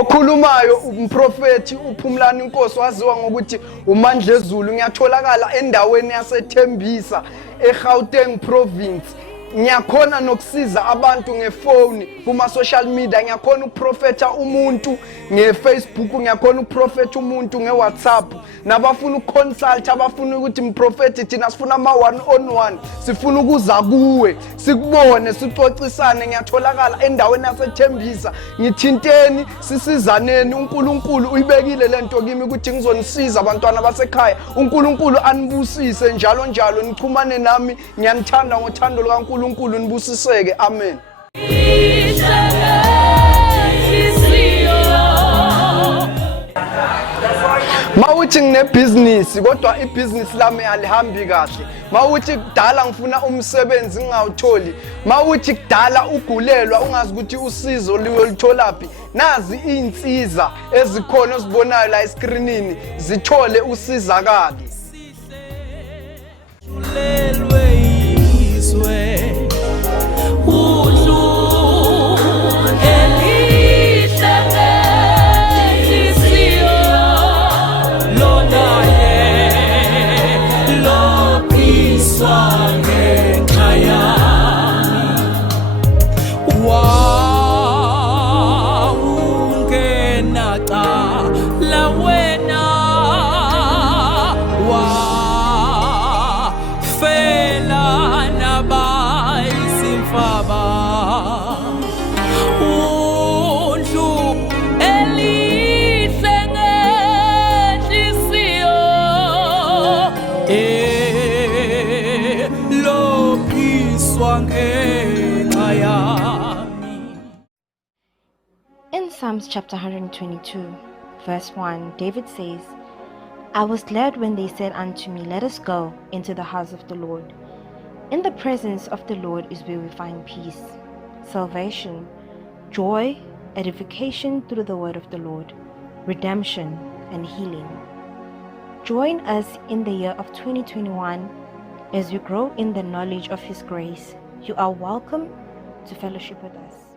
okhulumayo umprofethi uPhumlani Nkosi waziwa ngokuthi uMandlezulu. Ngiyatholakala endaweni yaseThembisa eGauteng province. Ngiyakhona nokusiza abantu ngefoni kuma social media, ngiyakhona ukuprofetha umuntu ngeFacebook, ngiyakhona ukuprofetha umuntu ngeWhatsApp. Nabafuna ukuconsult, abafuna ukuthi mprofethi thina sifuna ama one on one, sifuna ukuza kuwe sikubone sixoxisane. Ngiyatholakala endaweni yaseThembisa, ngithinteni sisizaneni. uNkulunkulu uyibekile lento kimi ukuthi ngizonisiza abantwana basekhaya. uNkulunkulu anibusise njalo njalo, nichumane nami, ngiyanithanda ngothando lukaNkulunkulu. uNkulunkulu nibusiseke. Amen. Mawuthi nginebhizinisi kodwa ibhizinisi lami alihambi kahle, mawuthi kudala ngifuna umsebenzi ngingawutholi, mawuthi kudala ugulelwa ungazi ukuthi usizo liyolitholaphi, nazi izinsiza ezikhona ozibonayo la escreenini, zithole usizakalo. In Psalms chapter 122, verse 1, David says, I was glad when they said unto me, let us go into the house of the Lord. In the presence of the Lord is where we find peace, salvation, joy, edification through the word of the Lord, redemption, and healing. Join us in the year of 2021 as we grow in the knowledge of His grace. You are welcome to fellowship with us.